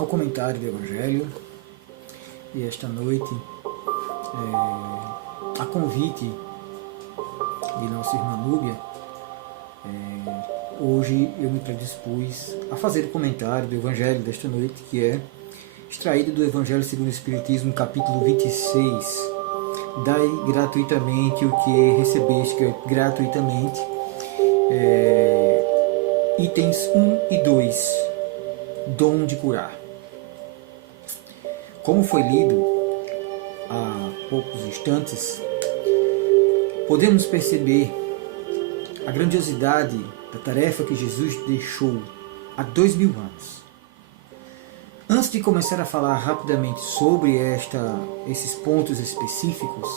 ao comentário do Evangelho. E esta noite, a convite de nossa irmã Núbia, hoje eu me predispus a fazer o comentário do Evangelho desta noite, que é extraído do Evangelho segundo o Espiritismo, capítulo 26. Dai gratuitamente o que recebeste gratuitamente. Itens 1 e 2. Dom de curar. Como foi lido há poucos instantes, podemos perceber a grandiosidade da tarefa que Jesus deixou há 2000 anos. Antes de começar a falar rapidamente sobre esses pontos específicos,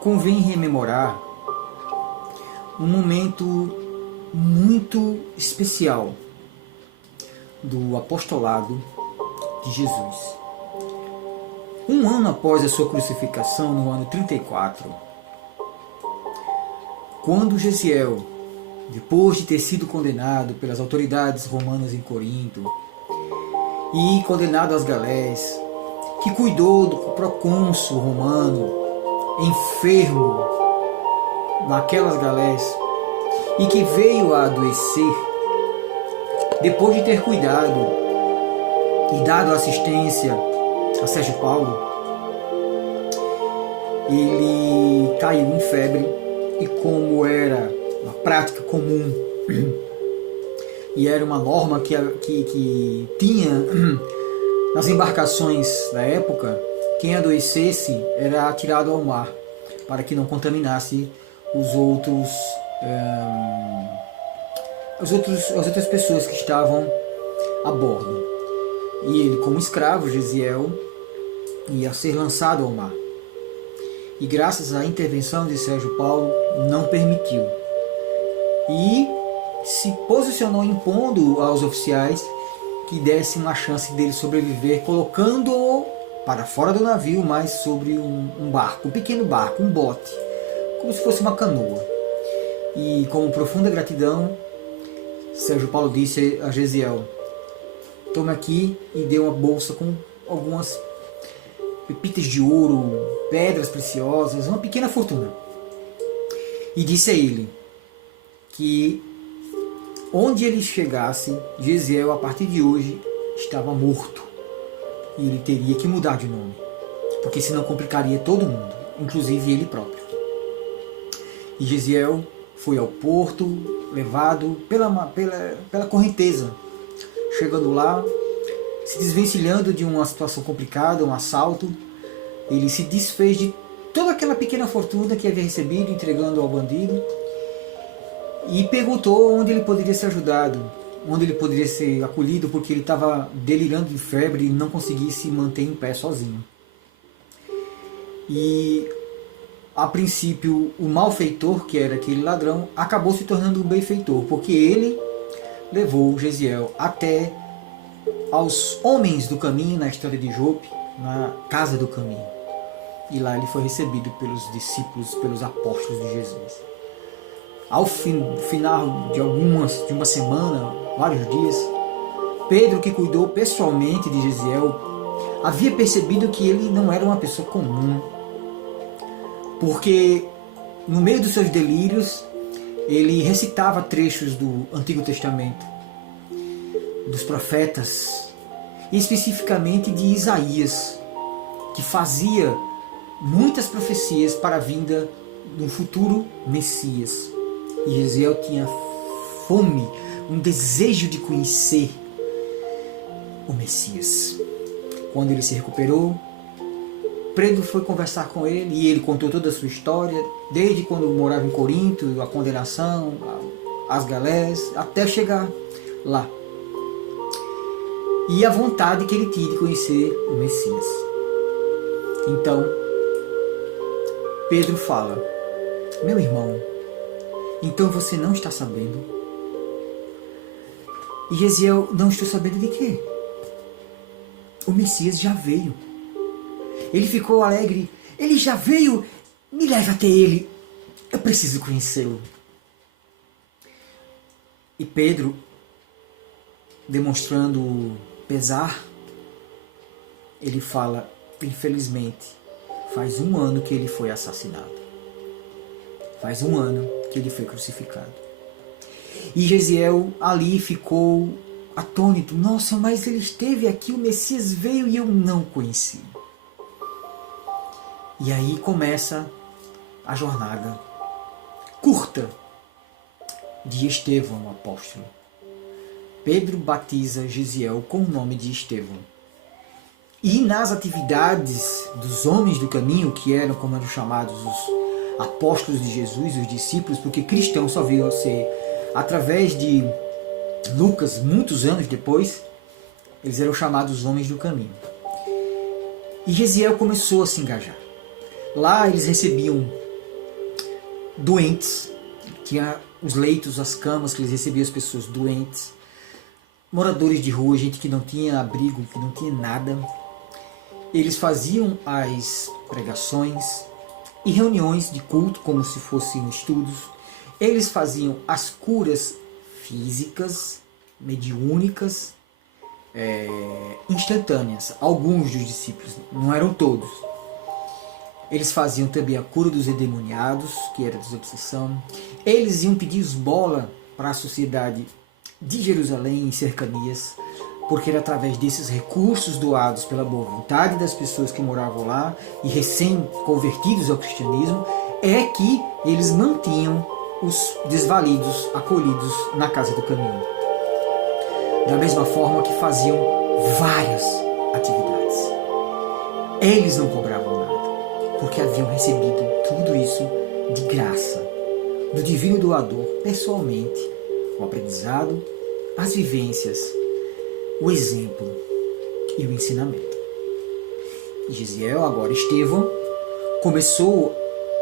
convém rememorar um momento muito especial do apostolado de Jesus. Um ano após a sua crucificação, no ano 34, quando Gesiel, depois de ter sido condenado pelas autoridades romanas em Corinto e condenado às galés, que cuidou do procônsul romano, enfermo naquelas galés, e que veio a adoecer, depois de ter cuidado e dado assistência a Sérgio Paulo, ele caiu em febre, e como era uma prática comum e era uma norma que tinha nas embarcações da época, quem adoecesse era atirado ao mar para que não contaminasse as outras pessoas que estavam a bordo. E ele, como escravo, Gesiel, ia ser lançado ao mar. E graças à intervenção de Sérgio Paulo, não permitiu. E se posicionou impondo aos oficiais que dessem uma chance dele sobreviver, colocando-o para fora do navio, mas sobre um barco, um pequeno barco, um bote, como se fosse uma canoa. E com profunda gratidão, Sérgio Paulo disse a Gesiel: toma aqui, e deu uma bolsa com algumas pepitas de ouro, pedras preciosas, uma pequena fortuna. E disse a ele que onde ele chegasse, Gesiel, a partir de hoje, estava morto. E ele teria que mudar de nome, porque senão complicaria todo mundo, inclusive ele próprio. E Gesiel foi ao porto, levado pela correnteza. Chegando lá, se desvencilhando de uma situação complicada, um assalto, ele se desfez de toda aquela pequena fortuna que havia recebido, entregando ao bandido, e perguntou onde ele poderia ser ajudado, onde ele poderia ser acolhido, porque ele estava delirando de febre e não conseguia se manter em pé sozinho. E a princípio o malfeitor, que era aquele ladrão, acabou se tornando um benfeitor, porque ele levou Gesiel até aos homens do caminho, na história de Jope, na casa do caminho. E lá ele foi recebido pelos discípulos, pelos apóstolos de Jesus. Ao final de uma semana, vários dias, Pedro, que cuidou pessoalmente de Gesiel, havia percebido que ele não era uma pessoa comum, porque no meio dos seus delírios ele recitava trechos do Antigo Testamento, dos profetas, e especificamente de Isaías, que fazia muitas profecias para a vinda do futuro Messias. E Gesiel tinha fome, um desejo de conhecer o Messias. Quando ele se recuperou, Pedro foi conversar com ele, e ele contou toda a sua história, desde quando morava em Corinto, a condenação, as galés, até chegar lá. E a vontade que ele tinha de conhecer o Messias. Então, Pedro fala: meu irmão, então você não está sabendo? E Gesiel: não estou sabendo de quê? O Messias já veio. Ele ficou alegre. Ele já veio, me leve até ele. Eu preciso conhecê-lo. E Pedro, demonstrando Apesar, ele fala, infelizmente, faz 1 ano que ele foi assassinado. Faz 1 ano que ele foi crucificado. E Gesiel ali ficou atônito. Nossa, mas ele esteve aqui, o Messias veio e eu não conheci. E aí começa a jornada curta de Estevão, o apóstolo. Pedro batiza Gesiel com o nome de Estevão. E nas atividades dos homens do caminho, que eram, como eram chamados, os apóstolos de Jesus, os discípulos, porque cristão só veio a ser através de Lucas, muitos anos depois, eles eram chamados homens do caminho. E Gesiel começou a se engajar. Lá eles recebiam doentes, tinha os leitos, as camas que eles recebiam as pessoas doentes, moradores de rua, gente que não tinha abrigo, que não tinha nada. Eles faziam as pregações e reuniões de culto como se fossem estudos. Eles faziam as curas físicas, mediúnicas, instantâneas. Alguns dos discípulos, não eram todos. Eles faziam também a cura dos endemoniados, que era desobsessão. Eles iam pedir esmola para a sociedade de Jerusalém e cercanias, porque era através desses recursos doados pela boa vontade das pessoas que moravam lá e recém-convertidos ao cristianismo, é que eles mantinham os desvalidos acolhidos na casa do caminho. Da mesma forma que faziam várias atividades. Eles não cobravam nada, porque haviam recebido tudo isso de graça, do divino doador, pessoalmente, o aprendizado, as vivências, o exemplo e o ensinamento. E Gesiel, agora Estevão, começou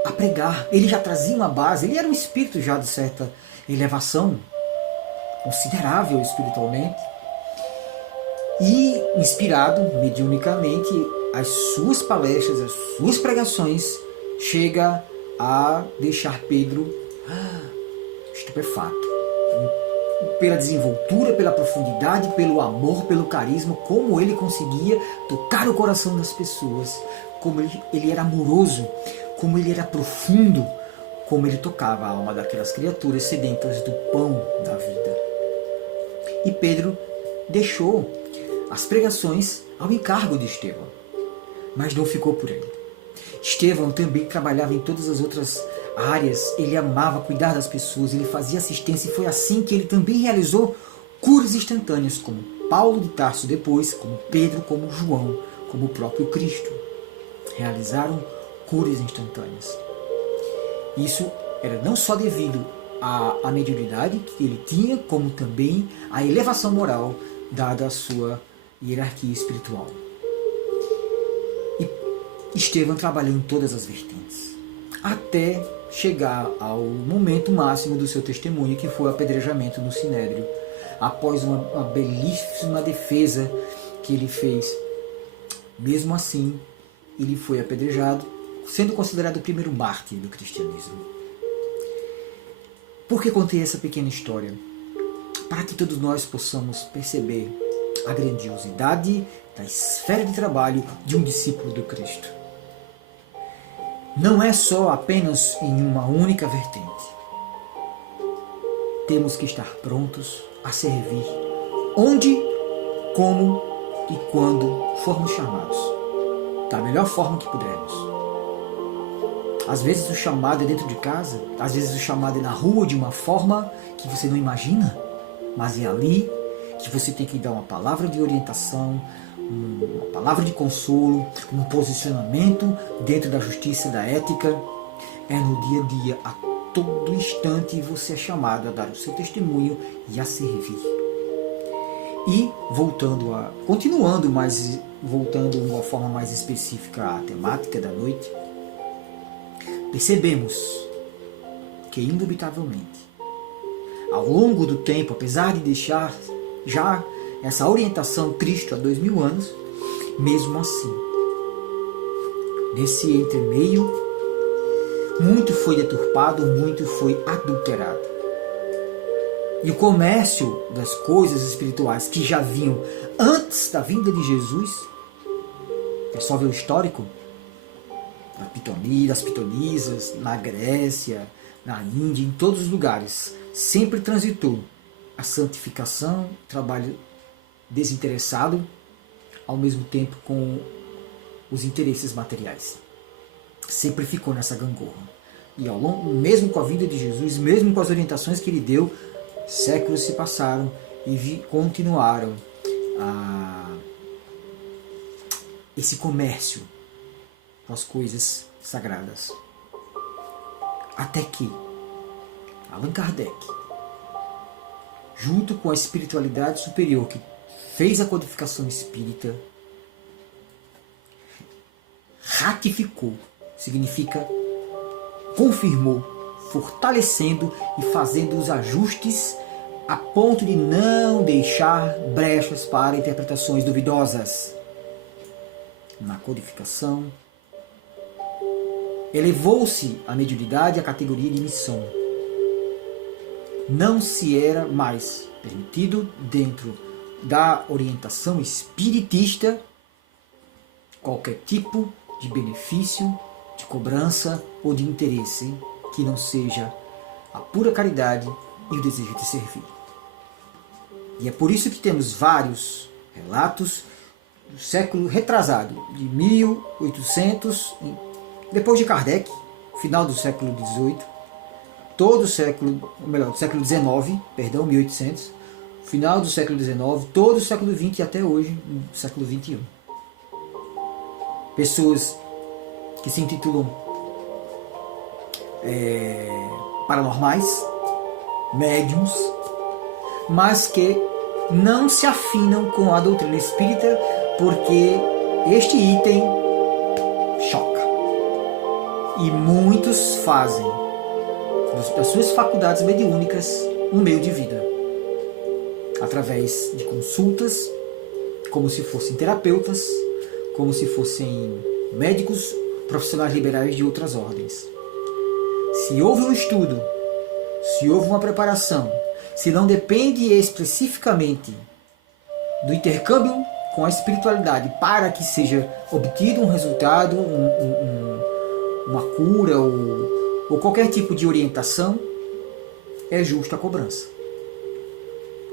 a pregar. Ele já trazia uma base, ele era um espírito já de certa elevação, considerável espiritualmente, e inspirado mediunicamente, as suas palestras, as suas pregações, chega a deixar Pedro estupefato. Pela desenvoltura, pela profundidade, pelo amor, pelo carisma, como ele conseguia tocar o coração das pessoas, como ele era amoroso, como ele era profundo, como ele tocava a alma daquelas criaturas sedentas do pão da vida. E Pedro deixou as pregações ao encargo de Estevão, mas não ficou por aí. Estevão também trabalhava em todas as outras áreas, ele amava cuidar das pessoas, ele fazia assistência, e foi assim que ele também realizou curas instantâneas, como Paulo de Tarso depois, como Pedro, como João, como o próprio Cristo. Realizaram curas instantâneas. Isso era não só devido à mediunidade que ele tinha, como também à elevação moral dada à sua hierarquia espiritual. E Estevão trabalhou em todas as vertentes, até chegar ao momento máximo do seu testemunho, que foi o apedrejamento no Sinédrio, após uma belíssima defesa que ele fez. Mesmo assim, ele foi apedrejado, sendo considerado o primeiro mártir do cristianismo. Por que contei essa pequena história? Para que todos nós possamos perceber a grandiosidade da esfera de trabalho de um discípulo do Cristo. Não é só apenas em uma única vertente. Temos que estar prontos a servir onde, como e quando formos chamados, da melhor forma que pudermos. Às vezes o chamado é dentro de casa, às vezes o chamado é na rua de uma forma que você não imagina, mas é ali que você tem que dar uma palavra de orientação, uma palavra de consolo, um posicionamento dentro da justiça e da ética. É no dia a dia, a todo instante, você é chamado a dar o seu testemunho e a servir. E continuando, mas voltando de uma forma mais específica à temática da noite, percebemos que, indubitavelmente, ao longo do tempo, apesar de deixar já essa orientação Cristo há 2000 anos, mesmo assim, nesse entremeio, muito foi deturpado, muito foi adulterado. E o comércio das coisas espirituais que já vinham antes da vinda de Jesus, é só ver o histórico das pitonisas, na Grécia, na Índia, em todos os lugares, sempre transitou a santificação, trabalho desinteressado, ao mesmo tempo com os interesses materiais. Sempre ficou nessa gangorra. E ao longo, mesmo com a vida de Jesus, mesmo com as orientações que ele deu, séculos se passaram e continuaram esse comércio com as coisas sagradas. Até que Allan Kardec, junto com a espiritualidade superior que fez a codificação espírita, ratificou, significa confirmou, fortalecendo e fazendo os ajustes a ponto de não deixar brechas para interpretações duvidosas. Na codificação, elevou-se a mediunidade à categoria de missão. Não se era mais permitido, dentro da orientação espiritista, qualquer tipo de benefício, de cobrança ou de interesse que não seja a pura caridade e o desejo de servir. E é por isso que temos vários relatos do século retrasado, de 1800, depois de Kardec, final do século XVIII, todo o século, ou melhor, do século XIX, perdão, 1800, final do século XIX, todo o século XX e até hoje, no século XXI. Pessoas que se intitulam paranormais, médiums, mas que não se afinam com a doutrina espírita porque este item choca. E muitos fazem das suas faculdades mediúnicas um meio de vida, através de consultas, como se fossem terapeutas, como se fossem médicos, profissionais liberais de outras ordens. Se houve um estudo, se houve uma preparação, se não depende especificamente do intercâmbio com a espiritualidade para que seja obtido um resultado, uma cura ou qualquer tipo de orientação, é justa a cobrança.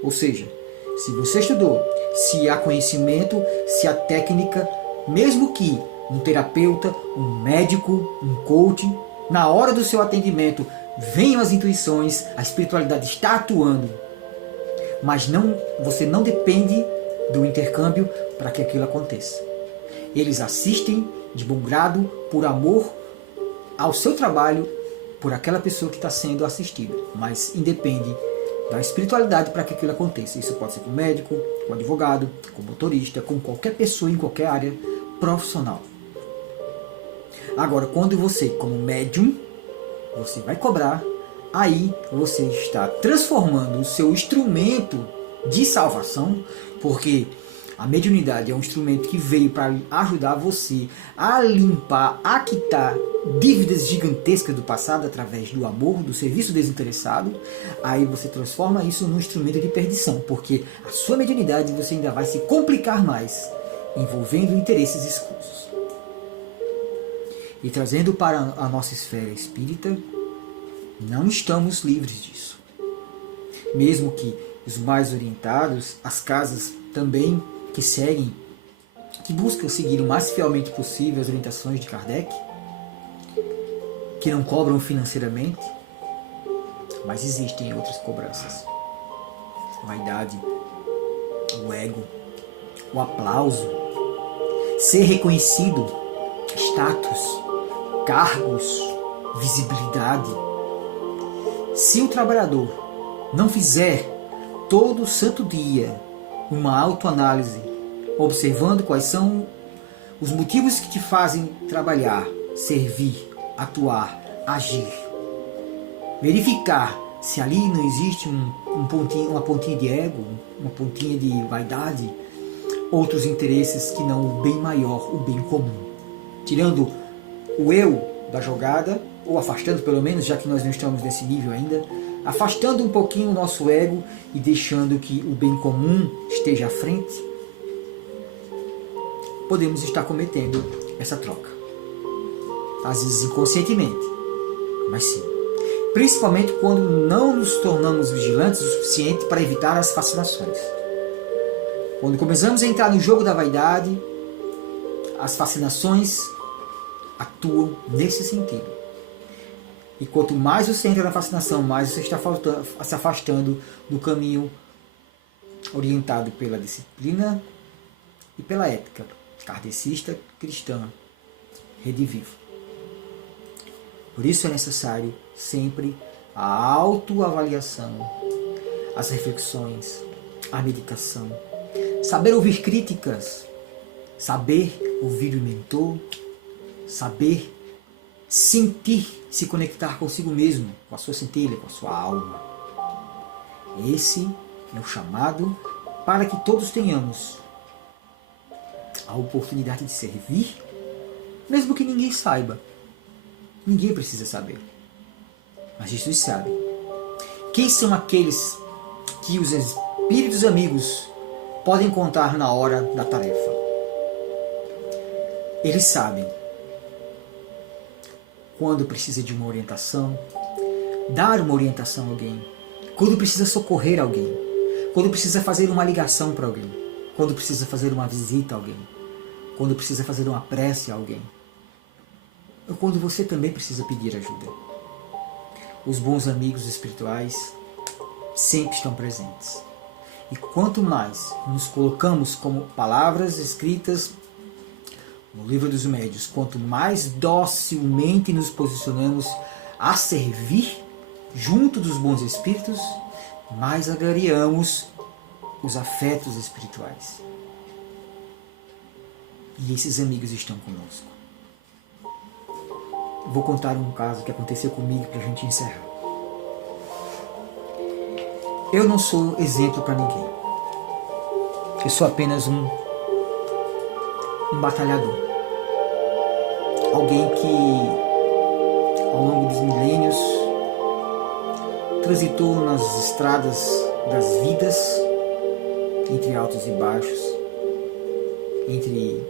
Ou seja, se você estudou, se há conhecimento, se há técnica, mesmo que um terapeuta, um médico, um coach, na hora do seu atendimento venham as intuições, a espiritualidade está atuando, mas você não depende do intercâmbio para que aquilo aconteça. Eles assistem de bom grado, por amor ao seu trabalho, por aquela pessoa que está sendo assistida, mas independe da espiritualidade para que aquilo aconteça. Isso pode ser com médico, com advogado, com motorista, com qualquer pessoa em qualquer área profissional. Agora, quando você, como médium, você vai cobrar, aí você está transformando o seu instrumento de salvação, porque a mediunidade é um instrumento que veio para ajudar você a limpar, a quitar dívidas gigantescas do passado através do amor, do serviço desinteressado. Aí você transforma isso num instrumento de perdição, porque a sua mediunidade você ainda vai se complicar mais, envolvendo interesses escusos. E trazendo para a nossa esfera espírita, não estamos livres disso. Mesmo que os mais orientados, as casas também que seguem, que buscam seguir o mais fielmente possível as orientações de Kardec, que não cobram financeiramente, mas existem outras cobranças. A vaidade, o ego, o aplauso, ser reconhecido, status, cargos, visibilidade. Se o trabalhador não fizer todo santo dia uma autoanálise, observando quais são os motivos que te fazem trabalhar, servir, atuar, agir, verificar se ali não existe uma pontinha de ego, uma pontinha de vaidade, outros interesses que não o bem maior, o bem comum, tirando o eu da jogada, ou afastando pelo menos, já que nós não estamos nesse nível ainda, afastando um pouquinho o nosso ego e deixando que o bem comum esteja à frente, podemos estar cometendo essa troca. Às vezes inconscientemente, mas sim. Principalmente quando não nos tornamos vigilantes o suficiente para evitar as fascinações. Quando começamos a entrar no jogo da vaidade, as fascinações atuam nesse sentido. E quanto mais você entra na fascinação, mais você está se afastando do caminho orientado pela disciplina e pela ética kardecista cristã, Rede Viva. Por isso é necessário sempre a autoavaliação, as reflexões, a meditação, saber ouvir críticas, saber ouvir o mentor, saber sentir, se conectar consigo mesmo, com a sua centelha, com a sua alma. Esse é o chamado para que todos tenhamos a oportunidade de servir, mesmo que ninguém saiba. Ninguém precisa saber. Mas Jesus sabe. Quem são aqueles que os espíritos amigos podem contar na hora da tarefa? Eles sabem quando precisa de uma orientação, dar uma orientação a alguém, quando precisa socorrer alguém, quando precisa fazer uma ligação para alguém, quando precisa fazer uma visita a alguém, quando precisa fazer uma prece a alguém, ou quando você também precisa pedir ajuda. Os bons amigos espirituais sempre estão presentes. E quanto mais nos colocamos como palavras escritas no Livro dos Médiuns, quanto mais docilmente nos posicionamos a servir junto dos bons espíritos, mais agariamos os afetos espirituais. E esses amigos estão conosco. Vou contar um caso que aconteceu comigo para a gente encerrar. Eu não sou exemplo para ninguém. Eu sou apenas um batalhador. Alguém que, ao longo dos milênios, transitou nas estradas das vidas, entre altos e baixos, entre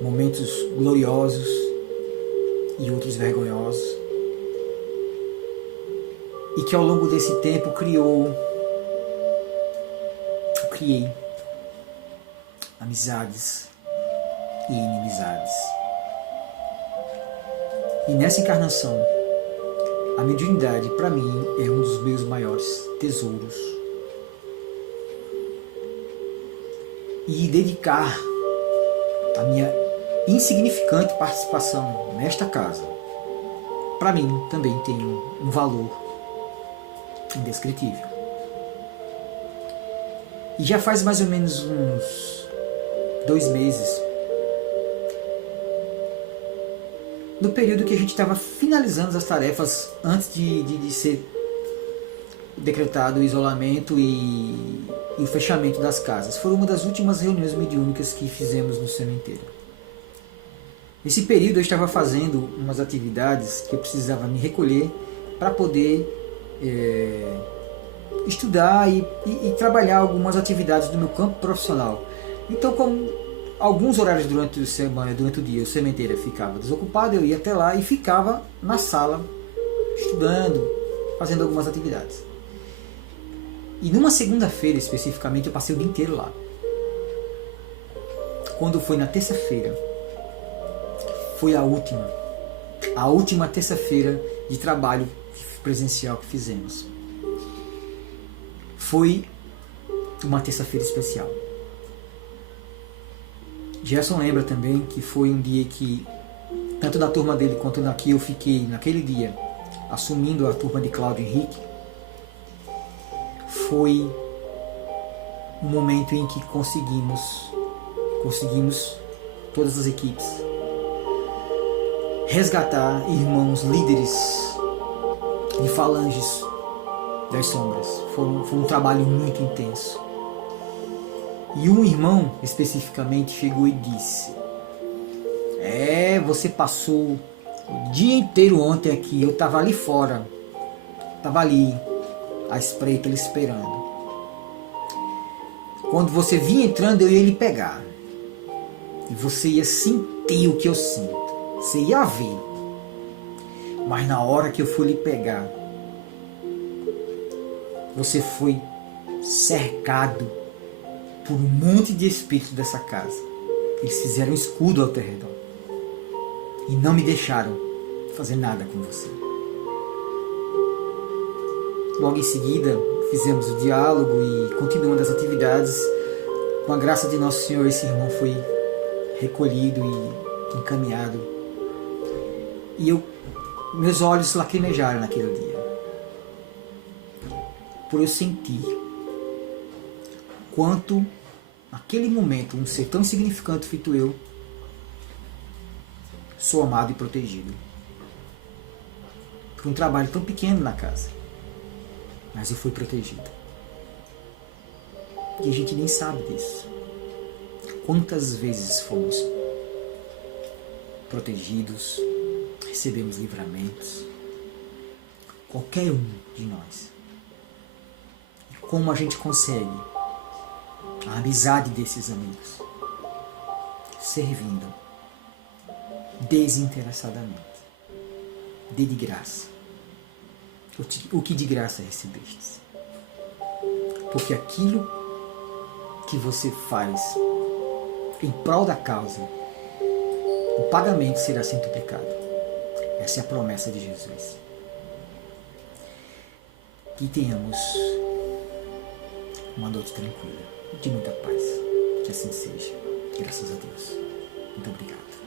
momentos gloriosos e outros vergonhosos, e que ao longo desse tempo criei amizades e inimizades. E nessa encarnação, a mediunidade para mim é um dos meus maiores tesouros. E dedicar a minha insignificante participação nesta casa, para mim também tem um valor indescritível. E já faz mais ou menos uns 2 meses, no período que a gente estava finalizando as tarefas antes de ser decretado o isolamento e o fechamento das casas. Foi uma das últimas reuniões mediúnicas que fizemos no cemitério. Nesse período eu estava fazendo umas atividades que eu precisava me recolher para poder estudar e trabalhar algumas atividades do meu campo profissional. Então, como alguns horários durante o dia o cemitério ficava desocupado, eu ia até lá e ficava na sala estudando, fazendo algumas atividades. E numa segunda-feira especificamente eu passei o dia inteiro lá. Quando foi na terça-feira, foi a última terça-feira de trabalho presencial que fizemos. Foi uma terça-feira especial. Gerson lembra também que foi um dia que, tanto na turma dele quanto na que eu fiquei naquele dia, assumindo a turma de Cláudio Henrique, foi um momento em que conseguimos todas as equipes, resgatar irmãos líderes de falanges das sombras. Foi um trabalho muito intenso. E um irmão especificamente chegou e disse: você passou o dia inteiro ontem aqui, eu estava ali fora estava ali, à espreita, ele esperando. Quando você vinha entrando, eu ia lhe pegar. E você ia sentir o que eu sinto. Você ia ver. Mas na hora que eu fui lhe pegar, você foi cercado por um monte de espíritos dessa casa. Eles fizeram um escudo ao teu redor. E não me deixaram fazer nada com você. Logo em seguida, fizemos o diálogo e continuando as atividades. Com a graça de Nosso Senhor, esse irmão foi recolhido e encaminhado. E meus olhos lacrimejaram naquele dia. Por eu sentir quanto, naquele momento, um ser tão insignificante feito eu, sou amado e protegido. Por um trabalho tão pequeno na casa. Mas eu fui protegido. E a gente nem sabe disso. Quantas vezes fomos protegidos, recebemos livramentos. Qualquer um de nós. E como a gente consegue a amizade desses amigos? Servindo desinteressadamente. Dê de graça. O que de graça recebestes? Porque aquilo que você faz em prol da causa, o pagamento será centuplicado. Essa é a promessa de Jesus. Que tenhamos uma noite tranquila, de muita paz. Que assim seja. Graças a Deus. Muito obrigado.